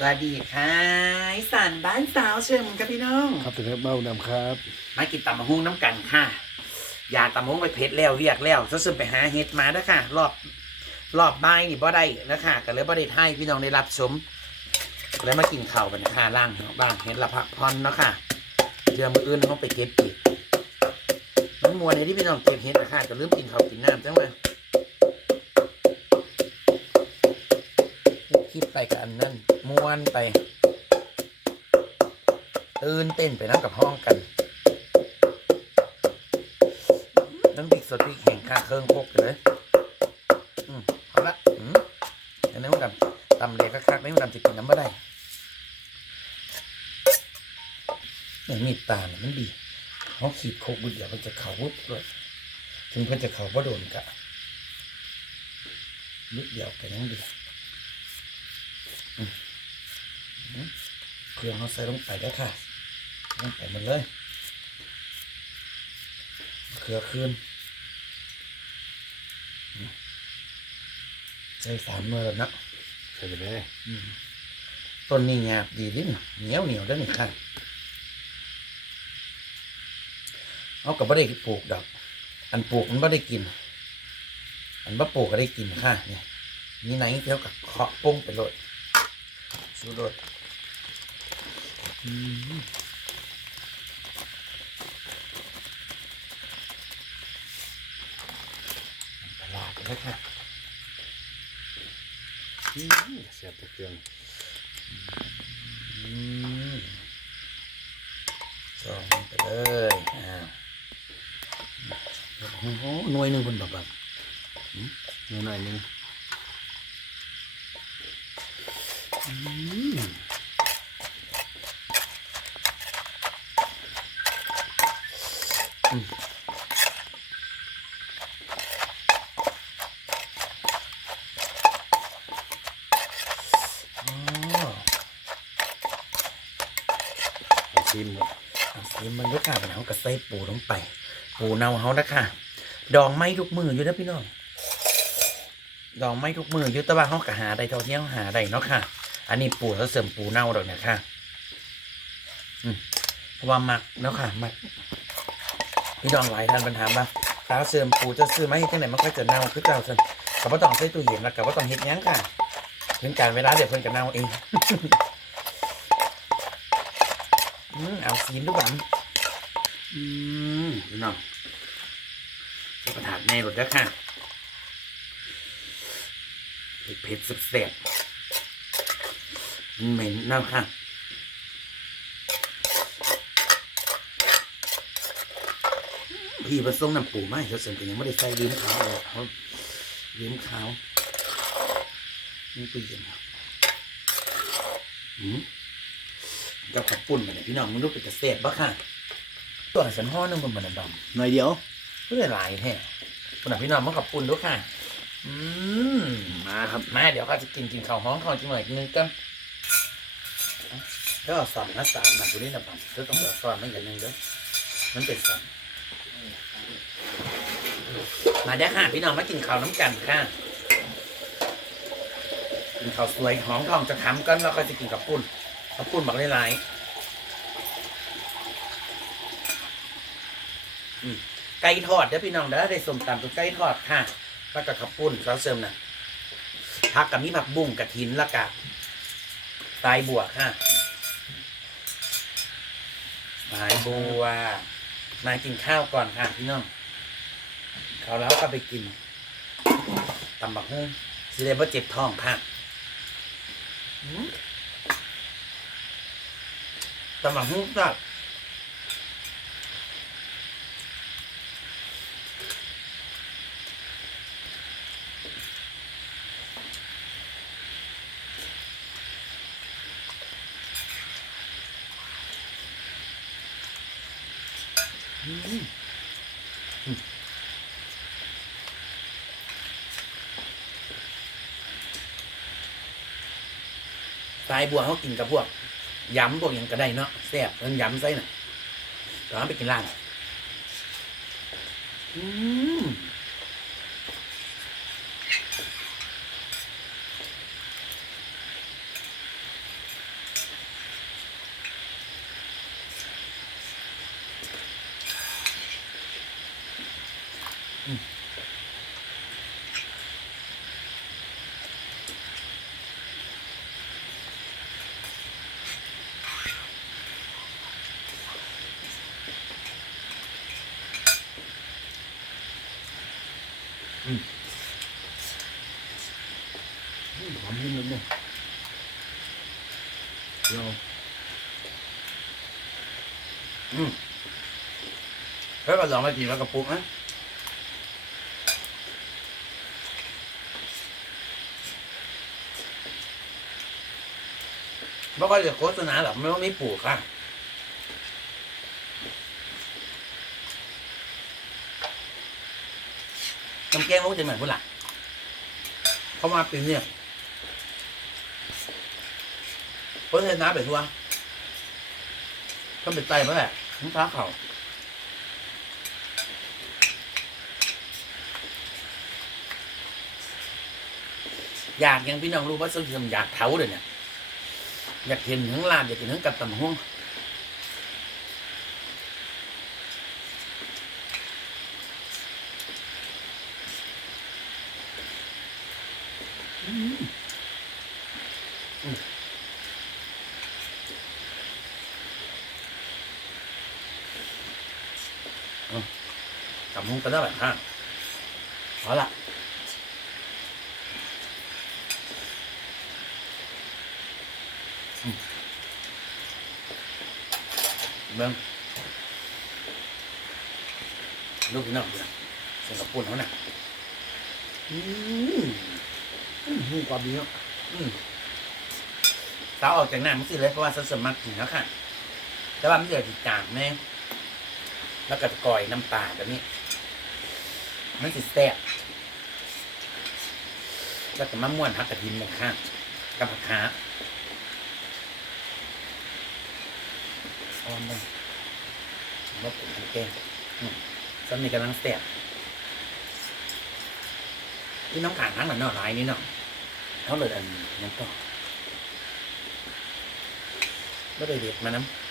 สวัสดีค่ะอีสานบ้านสาวเชิญครับพี่น้อง ครับถึงครับเบ้าดำครับมากินตำมะฮุ่งน้ำกันค่ะ อยากตำมะฮุ่งไปเพชรแล้วเรียกแล้วซะซึมไปหาเฮ็ดมาแล้วค่ะ รอบรอบบ่ายนี่บ่ได้แล้วค่ะก็เลยบ่ได้ให้พี่น้องได้รับชมแล้วมากินข้าวกันค่ะล่างบ้างเฮ็ดละพักพรเนาะค่ะเดือนมื้ออื่นเขาไปเก็บอีกมันมวนในที่พี่น้องเก็บเฮ็ดนะค่ะก็ลืมกินข้าวกินน้ำจังเลย คิดไปกับอันนั้นม้วนไป ตื่นเต้นไปนั่งกับห้องกัน น้ำพริกสดพริกแห้งคาเครื่องพกไปเลยอืมเอาละอืมอันนี้มันดำตำเละคักๆไม่มันดำจิกินน้ำไม่ได้เนี่ยมีดตาเนี่ยมันดีเขาขีดโคกบุดเดียวมันจะเข่าวุบเลยถึงเพื่อนจะเข่าว่าโดนกะนิดเดียวกันยังดีอืมอืม เครื่องเขาใส่ลงไปได้วค่ะลงไปหมดเลยเครือคืนใส่สามเมื่อแล้วนะใส่ไปเลยอืมต้นนี้หยาบดีดิ้นเหนียวเหนียวได้หนึ่งค่ะเอากับไม่ได้ปลูกดอก อันปลูกมันไม่ได้กิน อันว่าปลูกก็ได้กินค่ะเนี่ยนี่ไหนเที่ยวกับเคาะปุ้งไปเลยสูรส อืมตลาดเลยค่ะอืมเสียบต่เครื่องอืมสองไปเลยอ่าโอ้โหหน่วยหนึ่งคนแบบแบบหน่อยหน่อยหนึ่งอืม อืมชิมมดเอาสิมันก็ขาดมันเขากระใส่ปูลงไป ปูเนาเขานะค่ะ ดองไม้ทุกมืออยู่นะพี่น้อง ดองไม้ทุกมืออยู่แต่ว่าเขากะหาได้เท่าที่เขาหาได้เนาะค่ะ อันนี้ปูเขาเสริมปูเน่าดอกเนี่ยค่ะอืมเพราะว่ามักเนาะค่ะมัก พี่น้องหลายท่านปัญหามว่าสาวเสริมปูจะซื้อมาให้ที่ไหนมันก็จะเน่าคือเก่าสันกับว่าต้องใส่ตู้เย็นแล้วกับว่าต้องเฮ็ดยังค่ะถึงการเวลาเดี๋ยวเพิ่นก็เน่าเองอืมเอาซีนดูบังอืมพี่น้องใส่ประถาดในรถแล้วค่ะเผ็ดๆแซ่บๆมันเหม็นเน่าค่ะ พี่ผสมน้ำปูไหมเขาเสริมกันยังไม่ได้ใส่ลิ้มขาวออกเขาลิ้มขาวนี่ตู้เย็นอืมกับขับปุ่นมาเนี่ยพี่น้องมึงรู้เป็นกระเสดบ้าค่ะตัวสันห่อนึงมันมันดำหน่อยเดียวเพื่อหลายแท้คุณพี่น้องมาขับปุ่นด้วยค่ะ อืมมาครับมาเดี๋ยวเขาจะกินกินข้าวห้องข้าวจิ๋งหน่อยกินนึงกันก็สอนนะสามนะบุรีนะบังก็ต้องสอนมันอย่างหนึงเด้อมันเป็นสอน มาเด้ค่ะพี่น้องมากินข้าวน้ำกันค่ะกินข้าวสวยหอมทองจะทำกันแล้วก็จะกินกับปุ้นกับปุ้นบักหลายๆไก่ทอดเด้อพี่น้องเด้อได้สมตำตัวไก่ทอดค่ะแล้วก็ขับปุ้นซอสเสริมนะผักกับมีผักบุ้งกระถินล้วก็สายบัวค่ะสายบัวมากินข้าวก่อนค่ะพี่น้อง เขาแล้วก็ไปกินตำบักหุ่งสิได้บ่เจ็บท้องค่ะอืมตำบักหุ่งก็อืม สายบัวเขากินกับพวกยำพวกอยังก็ได้เนาะแซ่บเพิ่นยำไส่น่ะตอนไปกินร้านอืม อืมอืมอืมหอมนิดนึงเนี่ย เดี๋ยว อืม แล้วก็ลองไปกินแล้วกระปุกนะไม่ค่อยจะโฆษณาหรอกไม่ว่าม่ปลูกค่ะน้ำแกงรู้จังไหนพุ่นล่ะเขามาปีเนี่ยเพราะเทน้ำไปทั่วก็เป็นไตมาแหละน้ำตาเขา อยากยังพี่น้องรู้ว่าสุดอยากเท้าเลยเนี่ยอยากเห็นทั้งลาบอยากเห็นทั้งกับตำห้วงอืมอืมเอาตำห้วงก็ได้แบบห้างเอาละ เบิ้งลูกพี่น้องพี่น้องเสียงกับปุ่นเขาน่ะอืมหูความดีเนาะอืมสาวออกจากน้ำมันสิเลยเพราะว่าสันสมัครถึงแล้วค่ะ แต่ว่ามันเกิดติดจางแน่แล้วก็ก่อยน้ำปลาแบบนี้ มันสิแซ่บแล้วก็มะม่วนฮักกระดินหนึ่งข้างกับผักขา อ้อมเลยผมว่าผมทำแกงอืมซ้ำนี่กำลังแสบนี่น้องขางทั้งหลังเนาะหลายนี่เนาะเขาเลยอันนั้นก็ไม่ได้เด็ดมาน้ำ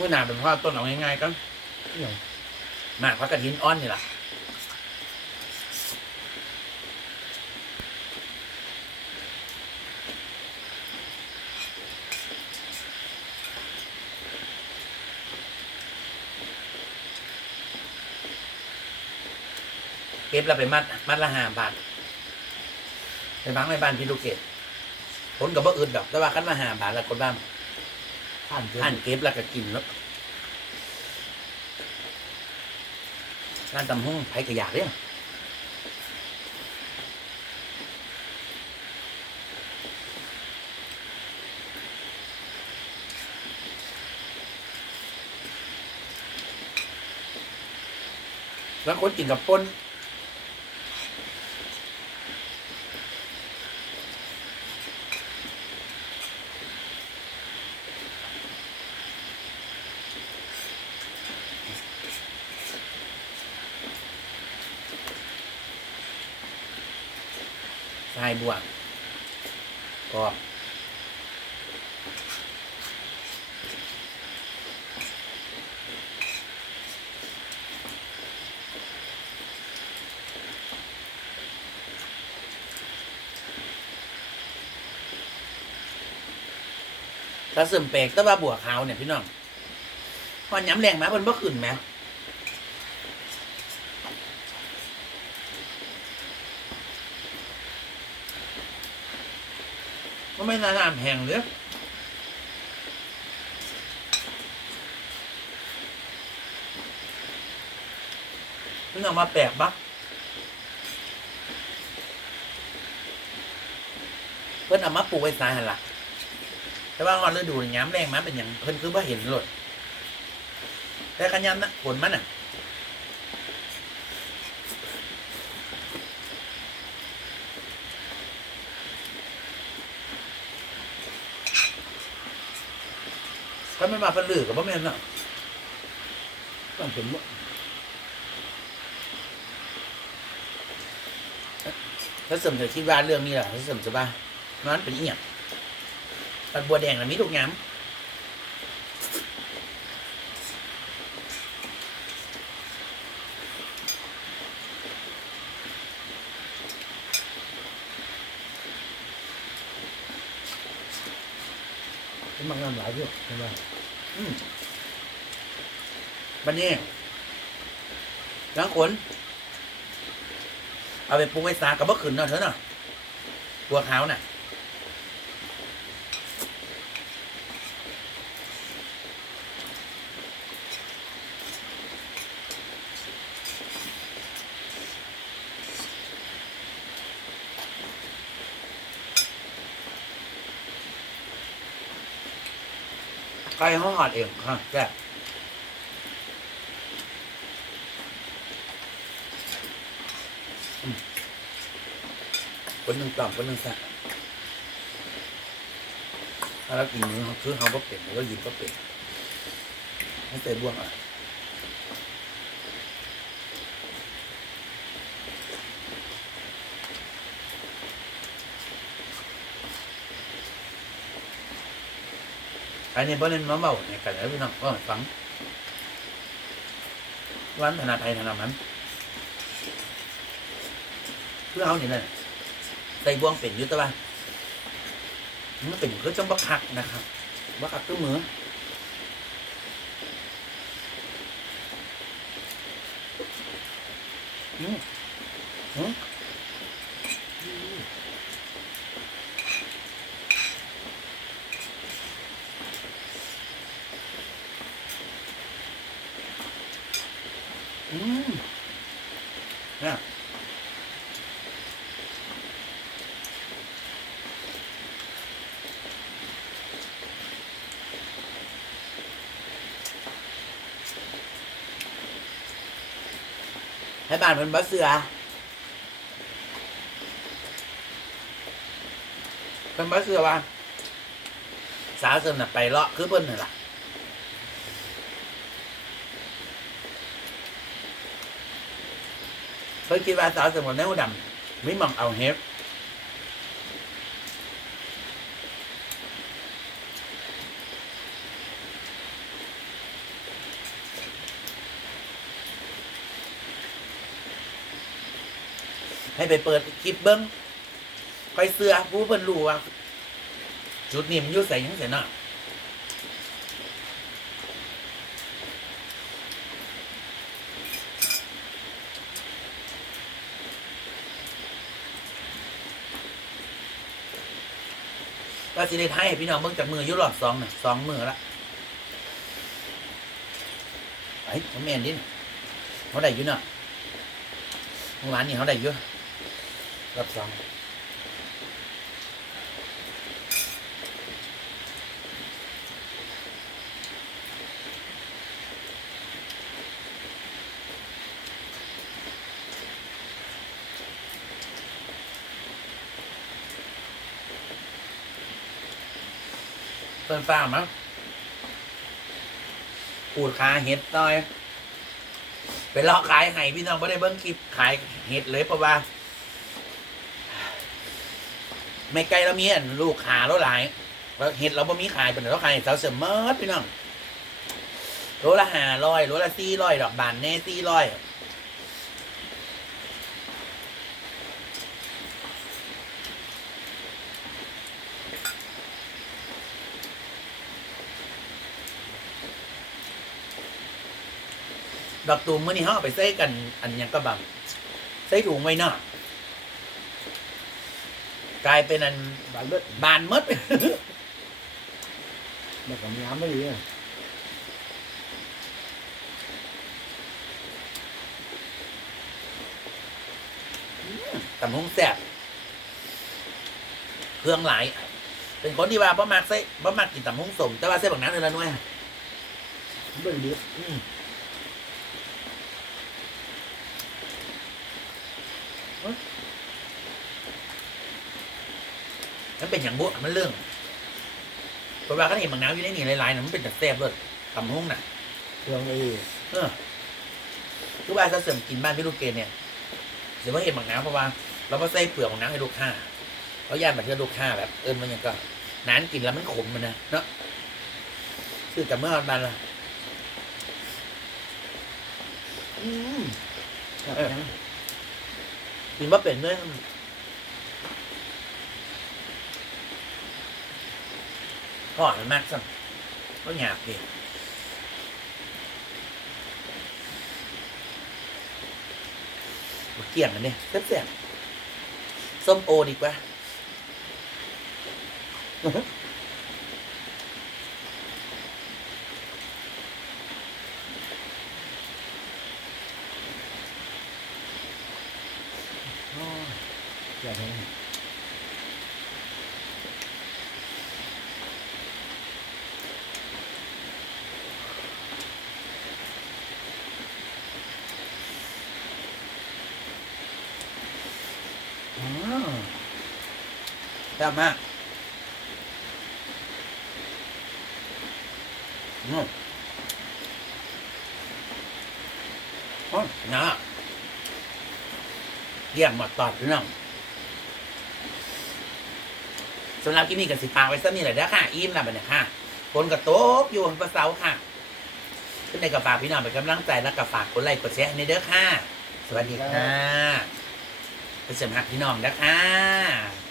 มื่อหนาเป็นเพราะต้นเอาง่ายๆก็เนี่ยหมาพักกระถินอ้อนนี่แหละเก็บแล้วไปมัด มัดละห้าบาทไปบังในบ้านพี่ลูกเกดผลกับบ่อื่นดอก แต่ว่าคันละห้าบาทแล้วคนบ้าน ผ่านเกิอ่านนเก็บแล้วก็กินแล้วร้านตำห้องไผ่กระยาเนี่ยแล้วคนกินกับปนายบวงก็ถ้าเสริมแปกแต่ว่าบัวขาวเนี่ยพี่น้องพอย้ำแรงไหมมันบ่ขึ้นไหม ก็ไม่นาน้ำแห้งเลยนี่นออกมาแปลกปะเพิ่นเอามาปลูกไว้สายหันละแต่ว่าฮอนฤดูนี่ย้ำแรงมาเป็นอย่างเพิ่นคือว่าเห็นเลยแต่กันยันนะผลมันอะ ถ้าไม่มาพันลือกับบ่แม่นเนะต้องเป็นว่าถ้าเสริมจะคิดว่าเรื่องนี้แหละถ้าเสริมจะว่ามันเป็นอีหยังตัดบัวแดงน่ะมีทุกอย่าง เป็นบางงานหลายเยอะใช่ไหมอืมบันนี้ล้างขน เอาไปปรุงไว้สากับบ่ขึ้นเนาะเถอะเนาะตัวขาวน่ะ ไก่ห้องอัดเองฮะแกคนหนึ่งต่ำคนหนึ่งแซ่บถ้าเรากินเนื้อคือเขาก็เป็นแล้วยินก็เป็นไม่ใส่บ่วงอะ อันนี้เพราะนั้นมาเบาในกันแล้วพี่น้องก็ฟังวันธนาไทยธนามันเพื่อเอาเนี่ยนะใส่บ่วงเป็นอยุตะบ้ามันเป็นคือจังบักคักนะครับบักคักคือมืออืมอืม อืมเนี่ยให้บ้านเป็นบัสเสือเป็นบัสเสือว่าสาวเสริมน่ะไปเลาะคือเพิ่นน่ะล่ะ เคยคิดว่าสาวสมุนแนวดำไม่มองเอาเฮฟให้ไปเปิดคลิปเบิ้งคอยเสือผู้เพิ่นรู้ว่าจุดนี้มันอยุ่ใส่หยังเสียเนาะ ก็สิได้ไทยให้พี่น้องเบิ่งจากมืออยุรอดสองน่ะสองมือละไอ้ผมแม่นดิเขาได้อยู่เนาะเมื่อวานนี่เขาได้อยู่รอบสอง เพิ่นฟ้ามั้งปูดขาเห็ดต่อยไปเลาะขายให้พี่น้องไม่ได้เบิ้งคลิปขายเห็ดเลยเพราะว่า ไม่ไกลเรามีอันลูกขาแล้วหลายแล้วเห็ดเราบ่มีขายเป็นเราขายสาวเสริมเมิดพี่น้องโลละห้าร้อยโลละสี่ร้อยดอกบานแน่สี่ร้อย ดอกตูมมื่อนี้เขาเอาไปใส่กัน อันหยังก็บังใส่ถุงไว้เนาะกลายเป็นอันบานเลือดบานหมดแบบกับน้ำไม่ดีอะตำฮงแซ่บเครื่องหลาย เป็นคนที่ว่าบ่มักใส่บ่มักกินตำฮงสมแต่ว่าใส่บักน้ำเท่านั้นด้วยไม่ดี อืมเอ้ย มันเป็นอย่างบุมันเรื่องเพราะว่าเขาเห็นบางน้ำอยู่ในนี่หลายๆนะมันเป็นแต่แซ่บเลยตำฮงน่ะเครื่องไอ้เออคือว่าถ้าเสริมกินบ้านพี่ลูกเกดเนี่ยเดี๋ยวว่าเห็นบางน้ำเพราะว่าเราก็ใส่เปลือกของน้ำให้ลูกค้าเพราะย่านแบบที่ลูกค้าแบบเอิญมันยังก็นานกินแล้วมันขมมันนะเนาะคือแต่เมื่อวันละอืมครับเออกินว่าเป็นด้วย ก็อ่อนมากสักก็หยาบดิเกี่ยงกันเนี่ยแซ่บๆส้มโอดีกว่าอ๋ออยากเห็น แซ่บมากอืมอ๋อนะเยี่ยมหมดตอดพี่น้องสำหรับที่นี่กับสิปาไว้สักนี่แหละเด้อค่ะ อิ่มแล้วบัดเนี่ยค่ะคนกับโต๊ะอยู่ภาษาค่ะขึ้นในกับฝากพี่น้องเป็นกำลังใจแล้วกับฝากกดไลค์กดแชร์ในเด้อค่ะ สวัสดีค่ะเป็นเสริมหักพี่น้องนะคะ